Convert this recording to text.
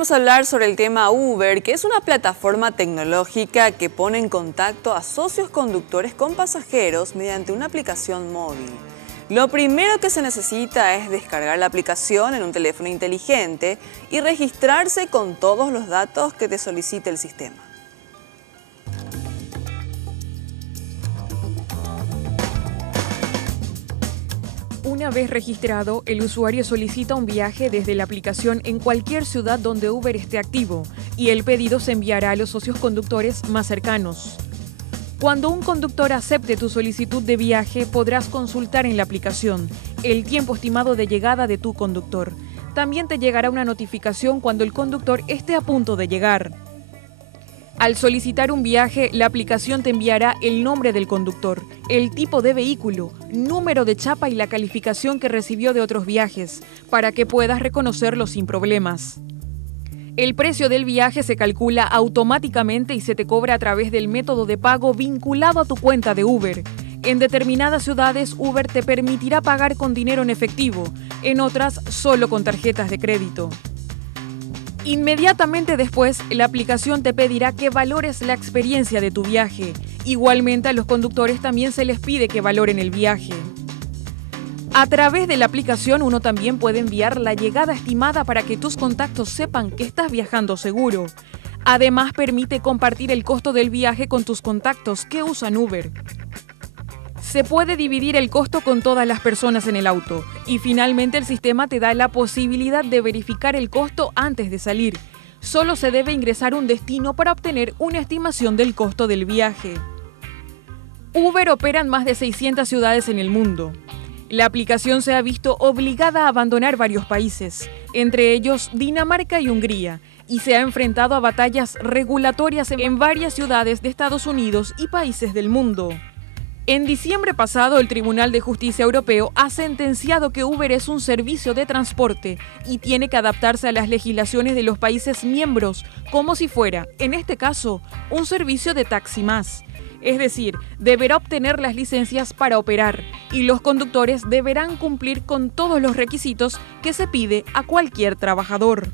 vamos a hablar sobre el tema Uber, que es una plataforma tecnológica que pone en contacto a socios conductores con pasajeros mediante una aplicación móvil. Lo primero que se necesita es descargar la aplicación en un teléfono inteligente y registrarse con todos los datos que te solicite el sistema. Una vez registrado, el usuario solicita un viaje desde la aplicación en cualquier ciudad donde Uber esté activo y el pedido se enviará a los socios conductores más cercanos. Cuando un conductor acepte tu solicitud de viaje, podrás consultar en la aplicación el tiempo estimado de llegada de tu conductor. También te llegará una notificación cuando el conductor esté a punto de llegar. Al solicitar un viaje, la aplicación te enviará el nombre del conductor, el tipo de vehículo, número de chapa y la calificación que recibió de otros viajes, para que puedas reconocerlo sin problemas. El precio del viaje se calcula automáticamente y se te cobra a través del método de pago vinculado a tu cuenta de Uber. En determinadas ciudades, Uber te permitirá pagar con dinero en efectivo, en otras solo con tarjetas de crédito. Inmediatamente después, la aplicación te pedirá que valores la experiencia de tu viaje. Igualmente, a los conductores también se les pide que valoren el viaje. A través de la aplicación, uno también puede enviar la llegada estimada para que tus contactos sepan que estás viajando seguro. Además, permite compartir el costo del viaje con tus contactos que usan Uber. Se puede dividir el costo con todas las personas en el auto y finalmente el sistema te da la posibilidad de verificar el costo antes de salir. Solo se debe ingresar un destino para obtener una estimación del costo del viaje. Uber opera en más de 600 ciudades en el mundo. La aplicación se ha visto obligada a abandonar varios países, entre ellos Dinamarca y Hungría, y se ha enfrentado a batallas regulatorias en varias ciudades de Estados Unidos y países del mundo. En diciembre pasado, el Tribunal de Justicia Europeo ha sentenciado que Uber es un servicio de transporte y tiene que adaptarse a las legislaciones de los países miembros, como si fuera, en este caso, un servicio de taxi más. Es decir, deberá obtener las licencias para operar y los conductores deberán cumplir con todos los requisitos que se pide a cualquier trabajador.